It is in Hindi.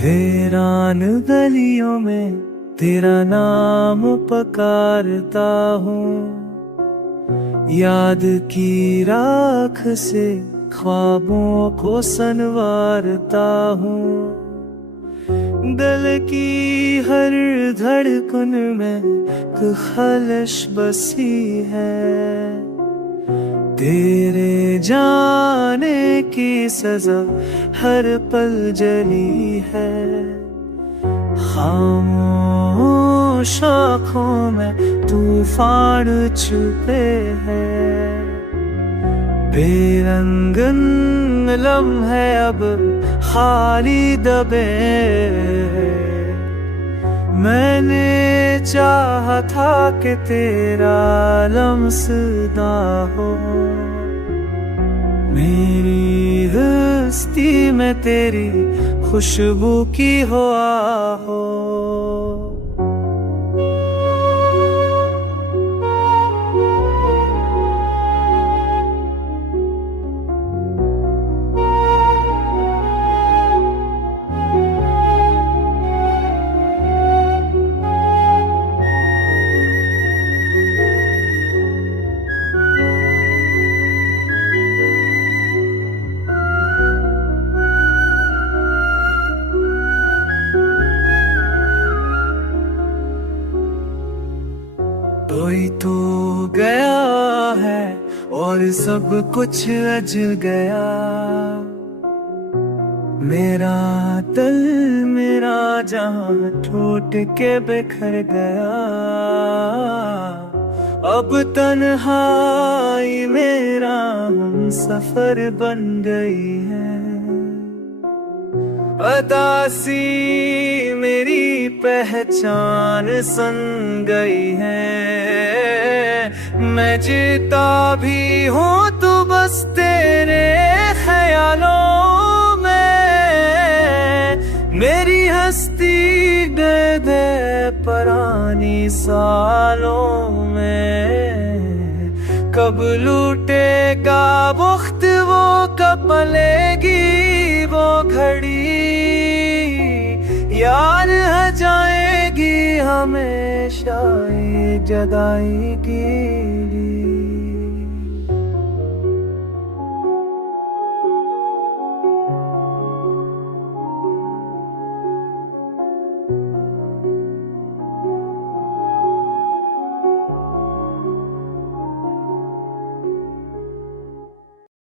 वीरान गलियों में तेरा नाम पुकारता हूँ, याद की राख से ख्वाबों को संवारता हूँ। दिल की हर धड़कन में एक खलश बसी है, तेरे जाने की सजा हर पल जली है। खामोश आँखों में तूफान छुपे हैं, बेरंगन लम्हे अब खाली दबे। मैंने चाहा था कि तेरा लम्स ना हो, मेरी हस्ती में तेरी खुशबू की हो हो। कोई तो गया है और सब कुछ अज गया, मेरा दिल मेरा जहां टूट के बिखर गया। अब तन्हाई मेरा हम सफर बन गई है, अदासी मेरी पहचान सन गई है। मैं जीता भी हूँ तो बस तेरे ख्यालों में, मेरी हस्ती दे दे पुरानी सालों में। कब लूटेगा वक्त वो, कब पलेगी वो घड़ी, याद है जाएगी हमेशा ये जुदाई की।